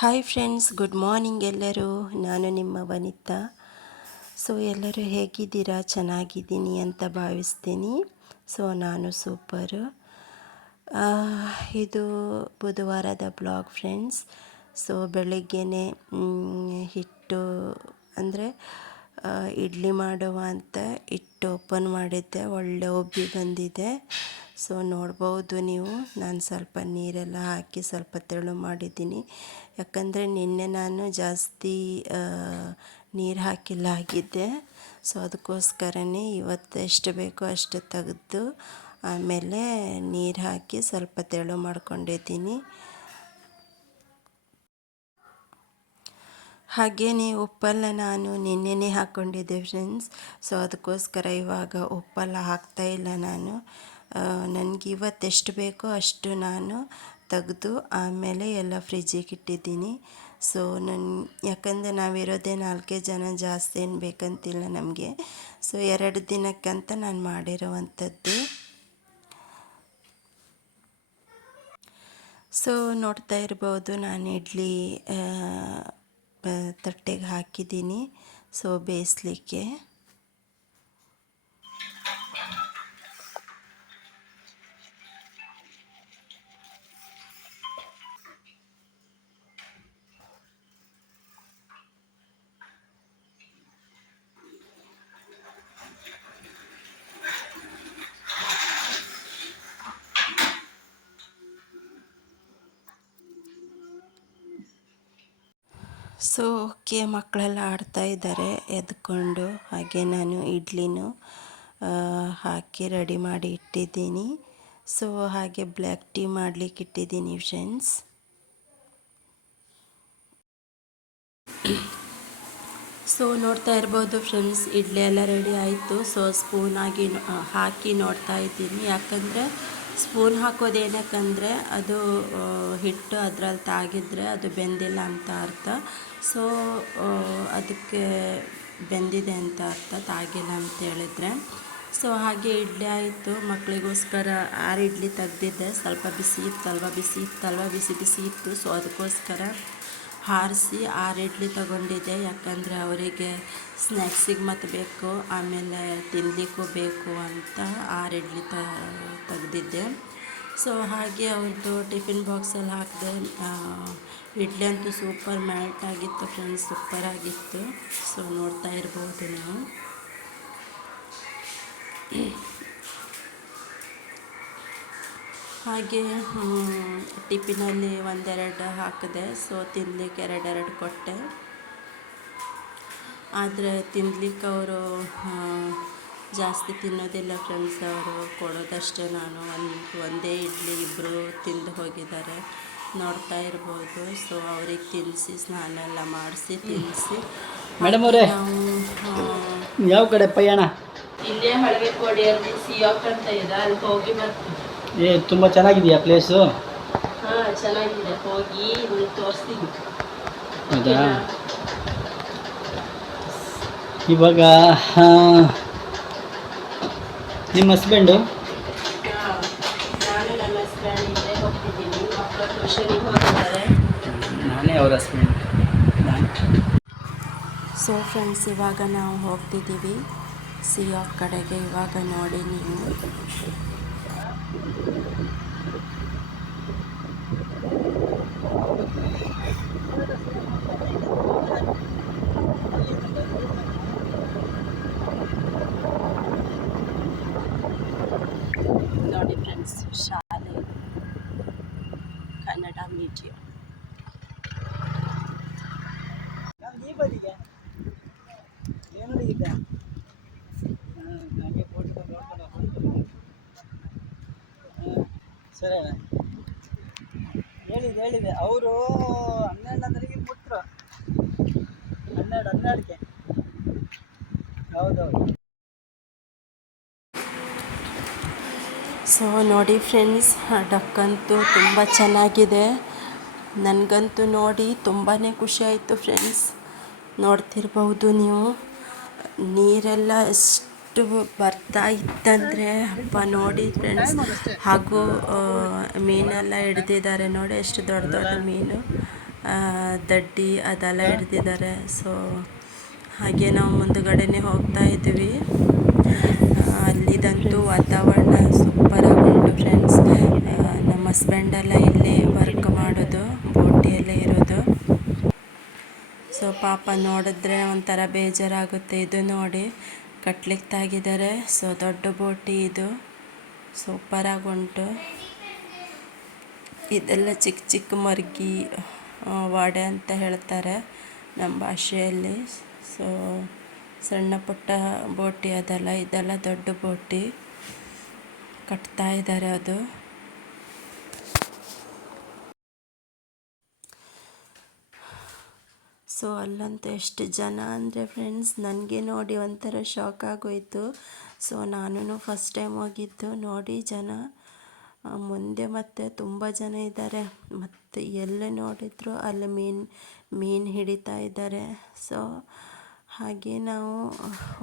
Hi friends, good morning ಎಲ್ಲರೂ. ನಾನು ನಿಮ್ಮ ವನಿತಾ. ಸೊ ಎಲ್ಲರೂ ಹೇಗಿದ್ದೀರಾ? ಚೆನ್ನಾಗಿದ್ದೀನಿ ಅಂತ ಭಾವಿಸ್ತೀನಿ. ಸೊ ನಾನು ಸೂಪರು. ಇದು ಬುಧವಾರದ ಬ್ಲಾಗ್ ಫ್ರೆಂಡ್ಸ್. ಸೊ ಬೆಳಗ್ಗೆನೇ ಹಿಟ್ಟು ಅಂದರೆ ಇಡ್ಲಿ ಮಾಡುವ ಅಂತ ಹಿಟ್ಟು ಓಪನ್ ಮಾಡಿದ್ದೆ. ಒಳ್ಳೆ ಉಬ್ಬಿ ಬಂದಿದೆ. ಸೊ ನೋಡ್ಬೋದು ನೀವು. ನಾನು ಸ್ವಲ್ಪ ನೀರೆಲ್ಲ ಹಾಕಿ ಸ್ವಲ್ಪ ತೆಳು ಮಾಡಿದ್ದೀನಿ. ಯಾಕಂದರೆ ನಿನ್ನೆ ನಾನು ಜಾಸ್ತಿ ನೀರು ಹಾಕಿಲ್ಲ ಆಗಿದ್ದೆ. ಸೊ ಅದಕ್ಕೋಸ್ಕರನೇ ಇವತ್ತು ಎಷ್ಟು ಬೇಕೋ ಅಷ್ಟು ತೆಗೆದು ಆಮೇಲೆ ನೀರು ಹಾಕಿ ಸ್ವಲ್ಪ ತೆಳು ಮಾಡ್ಕೊಂಡಿದ್ದೀನಿ. ಹಾಗೆಯೇ ಉಪ್ಪೆಲ್ಲ ನಾನು ನಿನ್ನೆನೇ ಹಾಕ್ಕೊಂಡಿದ್ದೆ ಫ್ರೆಂಡ್ಸ್. ಸೊ ಅದಕ್ಕೋಸ್ಕರ ಇವಾಗ ಉಪ್ಪೆಲ್ಲ ಹಾಕ್ತಾಯಿಲ್ಲ ನಾನು. ನನಗೆ ಇವತ್ತು ಎಷ್ಟು ಬೇಕೋ ಅಷ್ಟು ನಾನು ತೆಗೆದು ಆಮೇಲೆ ಎಲ್ಲ ಫ್ರಿಜ್ಜಿಗೆ ಇಟ್ಟಿದ್ದೀನಿ. ಸೊ ಯಾಕಂದರೆ ನಾವಿರೋದೇ 4 ಜನ, ಜಾಸ್ತಿ ಏನು ಬೇಕಂತಿಲ್ಲ ನಮಗೆ. ಸೊ 2 ದಿನಕ್ಕಂತ ನಾನು ಮಾಡಿರೋವಂಥದ್ದು. ಸೊ ನೋಡ್ತಾ ಇರ್ಬೋದು, ನಾನು ಇಡ್ಲಿ ತಟ್ಟೆಗೆ ಹಾಕಿದ್ದೀನಿ ಸೊ ಬೇಯಿಸ್ಲಿಕ್ಕೆ. ಸೊ ಓಕೆ, ಮಕ್ಕಳೆಲ್ಲ ಆಡ್ತಾ ಇದ್ದಾರೆ ಎದ್ಕೊಂಡು. ಹಾಗೆ ನಾನು ಇಡ್ಲಿನೂ ಹಾಕಿ ರೆಡಿ ಮಾಡಿ ಇಟ್ಟಿದ್ದೀನಿ. ಸೊ ಹಾಗೆ ಬ್ಲ್ಯಾಕ್ ಟೀ ಮಾಡಲಿಕ್ಕೆ ಇಟ್ಟಿದ್ದೀನಿ ಫ್ರೆಂಡ್ಸ್. ಸೊ ನೋಡ್ತಾ ಇರ್ಬೋದು ಫ್ರೆಂಡ್ಸ್, ಇಡ್ಲಿ ಎಲ್ಲ ರೆಡಿ ಆಯಿತು. ಸೊ ಹಾಕಿ ನೋಡ್ತಾ ಇದ್ದೀನಿ. ಯಾಕಂದರೆ ಸ್ಪೂನ್ ಹಾಕೋದೇನಕ್ಕಂದರೆ ಅದು ಹಿಟ್ಟು ಅದರಲ್ಲಿ ತಾಗಿದ್ರೆ ಅದು ಬೆಂದಿಲ್ಲ ಅಂತ ಅರ್ಥ. ಸೊ ಅದಕ್ಕೆ ಬೆಂದಿದೆ ಅಂತ ಅರ್ಥ, ತಾಗಿಲ್ಲ ಅಂತ ಹೇಳಿದರೆ. ಸೊ ಹಾಗೆ ಇಡ್ಲಿ ಆಯಿತು. ಮಕ್ಕಳಿಗೋಸ್ಕರ 6 ಇಡ್ಲಿ ತೆಗ್ದಿದ್ದೆ. ಸ್ವಲ್ಪ ಬಿಸಿ ಇತ್ತಲ್ವ, ಬಿಸಿ ಇತ್ತು. ಸೊ ಅದಕ್ಕೋಸ್ಕರ ಹಾರಿಸಿ 6 ಇಡ್ಲಿ ತಗೊಂಡಿದ್ದೆ. ಯಾಕಂದರೆ ಅವರಿಗೆ ಸ್ನ್ಯಾಕ್ಸಿಗೆ ಮತ್ತು ಬೇಕು, ಆಮೇಲೆ ತಿನ್ನಲಿಕ್ಕೂ ಬೇಕು ಅಂತ 6 ಇಡ್ಲಿ ತೆಗ್ದಿದ್ದೆ. ಸೊ ಹಾಗೆ ಅವ್ರದ್ದು ಟಿಫಿನ್ ಬಾಕ್ಸಲ್ಲಿ ಹಾಕಿದೆ. ಇಡ್ಲಿ ಅಂತೂ ಸೂಪರ್ ಮೆಲ್ಟ್ ಆಗಿತ್ತು ಫ್ರೆಂಡ್ಸ್, ಸೂಪರಾಗಿತ್ತು. ಸೊ ನೋಡ್ತಾ ಇರ್ಬೋದು ನೀವು. ಹಾಗೆ ಟಿಫಿನಲ್ಲಿ 1-2 ಹಾಕಿದೆ. ಸೊ ತಿನ್ನಲಿಕ್ಕೆ 2 ಕೊಟ್ಟೆ. ಆದರೆ ತಿನ್ನಲಿಕ್ಕೆ ಅವರು ಜಾಸ್ತಿ ತಿನ್ನೋದಿಲ್ಲ ಫ್ರೆಂಡ್ಸ್. ಅವರು ಕೊಡೋದಷ್ಟೇ. ನಾನು ಒಂದೇ ಇಡ್ಲಿ ಇಬ್ಬರು ತಿಂದು ಹೋಗಿದ್ದಾರೆ, ನೋಡ್ತಾ ಇರ್ಬೋದು. ಸೊ ಅವ್ರಿಗೆ ತಿನ್ನಿಸಿ ಸ್ನಾನ ಎಲ್ಲ ಮಾಡಿಸಿ ತಿನ್ನಿಸಿ ಮೇಡಮ್ ಅವರೇ, ಯಾವ ಕಡೆ ಪಯಣ? ಇಲ್ಲೇ ಹಳವೆ ಕೋಡಿಯಲ್ಲಿ ಸಿಯಾಕ್ ಅಂತ ಇದೆ, ಅಲ್ಲಿ ಹೋಗಿ ಬರ್ತೀವಿ. ತುಂಬ ಚೆನ್ನಾಗಿದೆಯಾ ಪ್ಲೇಸು? ಹಾಂ ಚೆನ್ನಾಗಿದೆ, ಹೋಗಿ ತೋರಿಸ್ತೀನಿ. ಹೌದಾ? ಇವಾಗ ನಿಮ್ಮ ಹಸ್ಬೆಂಡು? ನಾನು ನನ್ನ ಹಸ್ಬೆಂಡ್ ಇಲ್ಲೇ ಹೋಗ್ತಿದ್ದೀನಿ. ಮಕ್ಕಳು ಟ್ಯೂಷನಿಗೆ ಹೋಗಿದ್ದಾರೆ. ನಾನೇ ಅವ್ರ ಹಸ್ಬೆಂಡ್. ಸೊ ಫ್ರೆಂಡ್ಸ್, ಇವಾಗ ನಾವು ಹೋಗ್ತಿದ್ದೀವಿ ಸಿಯಾಕ್ ಕಡೆಗೆ. ಇವಾಗ ನೋಡಿ ನೀವು. ನೋಡಿ ಫ್ರೆಂಡ್ಸ್, ಶಾಲೆ ಕನ್ನಡ ಮೀಡಿಯಂ. ಸರಿ, ಹೇಳಿದೆ ಅವರು 12 ಮುಟ್ರು. 12ಕ್ಕೆ. ಹೌದೌದು. ಸೊ ನೋಡಿ ಫ್ರೆಂಡ್ಸ್, ಡಕ್ಕಂತೂ ತುಂಬ ಚೆನ್ನಾಗಿದೆ. ನನಗಂತೂ ನೋಡಿ ತುಂಬಾ ಖುಷಿ ಆಯಿತು ಫ್ರೆಂಡ್ಸ್. ನೋಡ್ತಿರ್ಬೋದು ನೀವು, ನೀರೆಲ್ಲ ಎಷ್ಟು ಬರ್ತಾ ಇತ್ತಂದರೆ ಹಬ್ಬ. ನೋಡಿ ಫ್ರೆಂಡ್ಸ್, ಹಾಗೂ ಮೀನೆಲ್ಲ ಹಿಡ್ದಿದ್ದಾರೆ ನೋಡಿ, ಎಷ್ಟು ದೊಡ್ಡ ದೊಡ್ಡ ಮೀನು. ದಡ್ಡಿ ಅದೆಲ್ಲ ಹಿಡ್ದಿದ್ದಾರೆ. ಸೊ ಹಾಗೆ ನಾವು ಮುಂದುಗಡೆನೇ ಹೋಗ್ತಾ ಇದ್ವಿ. ಅಲ್ಲಿದಂತೂ ವಾತಾವರಣ ಸೂಪರಾಗಿ ಉಂಟು ಫ್ರೆಂಡ್ಸ್. ನಮ್ಮ ಹಸ್ಬೆಂಡೆಲ್ಲ ಇಲ್ಲೇ ವರ್ಕ್ ಮಾಡೋದು, ಬೋಟಿಯಲ್ಲೇ ಇರೋದು. ಸೊ ಪಾಪ ನೋಡಿದ್ರೆ ಒಂಥರ ಬೇಜಾರಾಗುತ್ತೆ. ಇದು ನೋಡಿ ಕಟ್ಲಿಕ್ಕೆ ತಾಗಿದ್ದಾರೆ. ಸೊ ದೊಡ್ಡ ಬೋಟಿ ಇದು, ಸೂಪರಾಗಿ ಉಂಟು. ಇದೆಲ್ಲ ಚಿಕ್ಕ ಚಿಕ್ಕ ಮರ್ಗಿ ವಾಡೆ ಅಂತ ಹೇಳ್ತಾರೆ ನಮ್ಮ ಭಾಷೆಯಲ್ಲಿ. ಸೊ ಸಣ್ಣ ಪುಟ್ಟ ಬೋಟಿ ಅದೆಲ್ಲ, ಇದೆಲ್ಲ ದೊಡ್ಡ ಬೋಟಿ ಕಟ್ತಾ ಇದ್ದಾರೆ ಅದು. ಸೊ ಅಲ್ಲಂತೂ ಎಷ್ಟು ಜನ ಅಂದರೆ ಫ್ರೆಂಡ್ಸ್, ನನಗೆ ನೋಡಿ ಒಂಥರ ಶಾಕ್ ಆಗೋಯಿತು. ಸೊ ನಾನು ಫಸ್ಟ್ ಟೈಮ್ ಹೋಗಿದ್ದು. ನೋಡಿ ಜನ ಮುಂದೆ ಮತ್ತೆ ತುಂಬ ಜನ ಇದ್ದಾರೆ. ಮತ್ತು ಎಲ್ಲೇ ನೋಡಿದ್ರು ಅಲ್ಲಿ ಮೀನು ಹಿಡಿತಾ ಇದ್ದಾರೆ. ಸೊ ಹಾಗೆ ನಾವು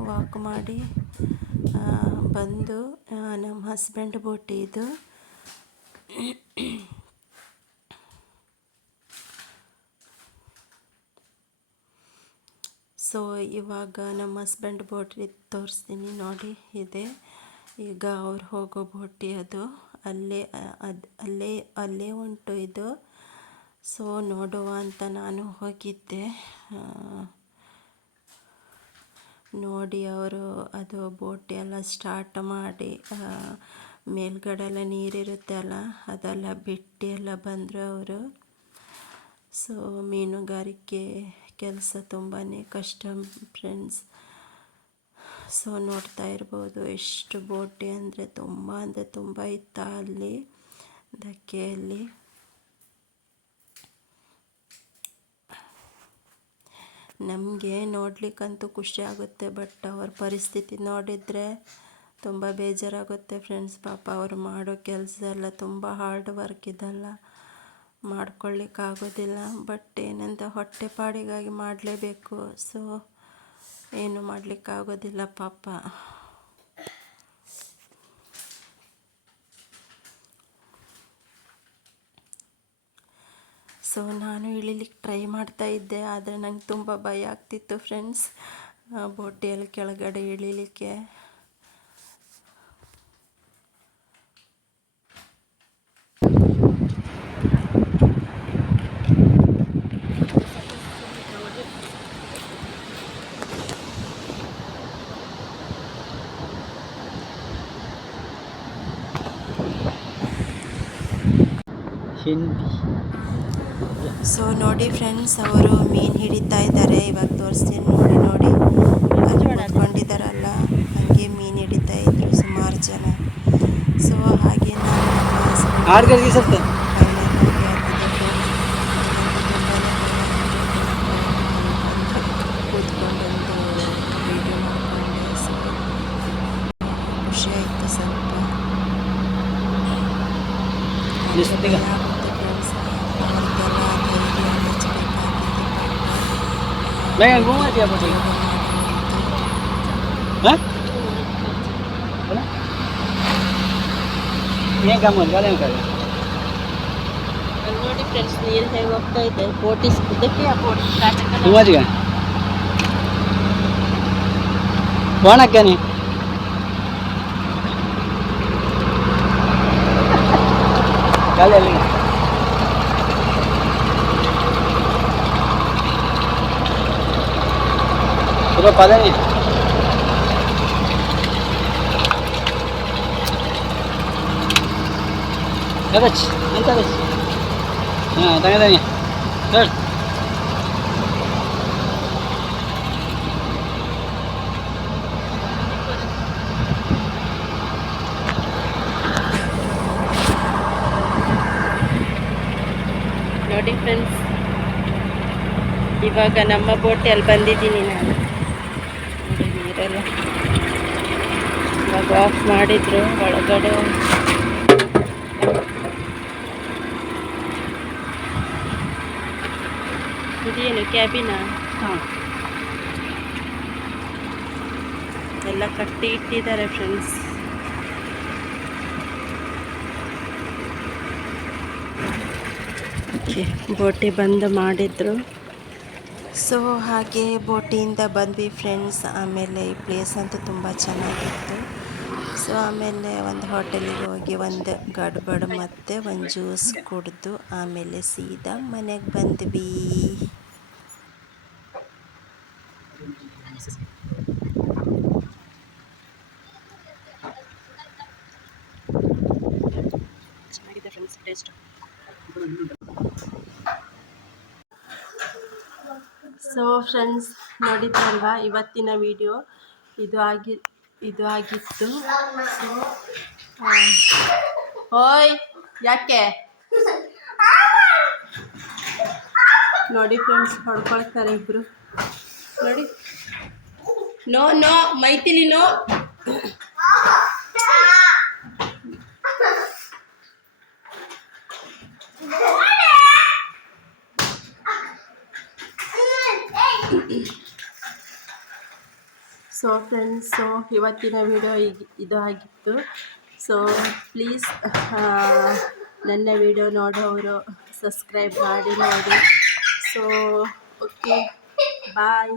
ವಾಕ್ ಮಾಡಿ ಬಂದು, ನಮ್ಮ ಹಸ್ಬೆಂಡ್ ಬೋಟಿ ಇದು. ಸೊ ಇವಾಗ ನಮ್ಮ ಹಸ್ಬೆಂಡ್ ಬೋಟಿ ತೋರಿಸ್ತೀನಿ ನೋಡಿ. ಇದೆ ಈಗ ಅವ್ರು ಹೋಗೋ ಬೋಟಿ ಅದು. ಅಲ್ಲೇ ಉಂಟು ಇದು. ಸೊ ನೋಡುವ ಅಂತ ನಾನು ಹೋಗಿದ್ದೆ. ನೋಡಿ ಅವರು ಅದು ಬೋಟ್ ಎಲ್ಲ ಸ್ಟಾರ್ಟ್ ಮಾಡಿ ಮೇಲ್ಗಡೆ ಎಲ್ಲ ನೀರಿರುತ್ತೆ ಅಲ್ಲ, ಅದೆಲ್ಲ ಬಿಟ್ಟು ಎಲ್ಲ ಬಂದರು ಅವರು. ಸೊ ಮೀನುಗಾರಿಕೆ ಕೆಲಸ ತುಂಬಾ ಕಷ್ಟ ಫ್ರೆಂಡ್ಸ್. ಸೊ ನೋಡ್ತಾ ಇರ್ಬೋದು ಎಷ್ಟು ಬೋಟಿ ಅಂದರೆ ತುಂಬ ಇತ್ತ ಅಲ್ಲಿ ಧಕ್ಕೆಯಲ್ಲಿ. ನಮಗೆ ನೋಡ್ಲಿಕ್ಕಂತೂ ಖುಷಿ ಆಗುತ್ತೆ, ಬಟ್ ಅವ್ರ ಪರಿಸ್ಥಿತಿ ನೋಡಿದರೆ ತುಂಬ ಬೇಜಾರಾಗುತ್ತೆ ಫ್ರೆಂಡ್ಸ್. ಪಾಪ ಅವರು ಮಾಡೋ ಕೆಲಸ ಎಲ್ಲ ತುಂಬ ಹಾರ್ಡ್ ವರ್ಕ್, ಇದೆಲ್ಲ ಮಾಡ್ಕೊಳ್ಳಿಕ್ಕಾಗೋದಿಲ್ಲ. ಬಟ್ ಏನಂತ ಹೊಟ್ಟೆಪಾಡಿಗಾಗಿ ಮಾಡಲೇಬೇಕು. ಸೊ ಏನು ಮಾಡಲಿಕ್ಕಾಗೋದಿಲ್ಲ ಪಾಪ. ಸೊ ನಾನು ಇಳಿಲಿಕ್ಕೆ ಟ್ರೈ ಮಾಡ್ತಾ ಇದ್ದೆ, ಆದರೆ ನಂಗೆ ತುಂಬ ಭಯ ಆಗ್ತಿತ್ತು ಫ್ರೆಂಡ್ಸ್ ಬೋಟಿಯಲ್ಲಿ ಕೆಳಗಡೆ ಇಳಿಲಿಕ್ಕೆ. ಸೊ ನೋಡಿ ಫ್ರೆಂಡ್ಸ್, ಅವರು ಮೀನು ಹಿಡಿತಾ ಇದ್ದಾರೆ. ಇವಾಗ ತೋರಿಸ್ತೀನಿ ನೋಡಿ. ಅಲ್ಲಿ ಕೂತ್ಕೊಂಡಿದ್ದಾರಲ್ಲ, ಹಾಗೆ ಮೀನು ಹಿಡಿತಾ ಇದ್ರು ಸುಮಾರು ಜನ. ಸೊ ಹಾಗೆ ಕೂತ್ಕೊಂಡೊಂದು ವಿಡಿಯೋ ಮಾಡಿಕೊಂಡೆ. ಸೊ ಖುಷಿ ಆಯಿತು ಸ್ವಲ್ಪ. Venga, ¿cómo va a tirar por ahí? ¿Eh? ¿Hola? Bien, Camón, dale un cargo. ನೋಡಿ ಫ್ರೆಂಡ್ಸ್, ನೀರು ಹೇಗೆ ಹೋಗ್ತಾ ಇದೆ. ಬೋಟಿ ಇದಕ್ಕೆ ಆ boat ¿Cómo va a tirar? ¿Buena que ni? Dale, dale. Pero para ni. Abach, anta abach. Tanya tanya. Sir. ನೋಡಿ friends, ಇವಾಗ ನಮ್ಮ ಬೋಟಲ್ಲಿ ಬಂದಿದ್ದೀನಿ ನಾನು. ನೋಡಿ ನೀರೆಲ್ಲ ಇವಾಗ ಆಫ್ ಮಾಡಿದ್ರು ಒಳಗಡೆ. ಇದೇನು ಕ್ಯಾಬಿನಾ? ಹಾಂ, ಎಲ್ಲ ಕಟ್ಟಿ ಇಟ್ಟಿದ್ದಾರೆ ಫ್ರೆಂಡ್ಸ್. ಓಕೆ, ಬೋಟಿ ಬಂದು ಮಾಡಿದ್ರು. ಸೊ ಹಾಗೆ ಬೋಟಿಯಿಂದ ಬಂದ್ವಿ ಫ್ರೆಂಡ್ಸ್. ಆಮೇಲೆ ಈ ಪ್ಲೇಸ್ ಅಂತೂ ತುಂಬ ಚೆನ್ನಾಗಿತ್ತು. ಸೊ ಆಮೇಲೆ ಒಂದು ಹೋಟೆಲಿಗೆ ಹೋಗಿ ಒಂದು ಗಡ್ಬಡ್ ಮತ್ತು ಒಂದು ಜ್ಯೂಸ್ ಕುಡಿದು ಆಮೇಲೆ ಸೀದಾ ಮನೆಗೆ ಬಂದ್ವಿ. ಚೆನ್ನಾಗಿದೆ ಫ್ರೆಂಡ್ಸ್ ಟೇಸ್ಟ್. ಸೊ ಫ್ರೆಂಡ್ಸ್, ನೋಡಿದ್ರಲ್ವಾ ಇವತ್ತಿನ ವಿಡಿಯೋ ಇದು ಆಗಿತ್ತು. ಸೊ ಓಯ್ ಯಾಕೆ ನೋಡಿ ಫ್ರೆಂಡ್ಸ್, ಹೊಡ್ಕೊಳ್ತಾರೆ ಇಬ್ರು. ನೋಡಿ, no no Maithili no. So friends, ಇವತ್ತಿನ ವಿಡಿಯೋ ಇದು ಆಗಿತ್ತು. ಸೊ ಪ್ಲೀಸ್ ನನ್ನ ವಿಡಿಯೋ ನೋಡೋರು ಸಬ್ಸ್ಕ್ರೈಬ್ ಮಾಡಿ ನೋಡಿ. ಸೊ ಓಕೆ, ಬಾಯ್.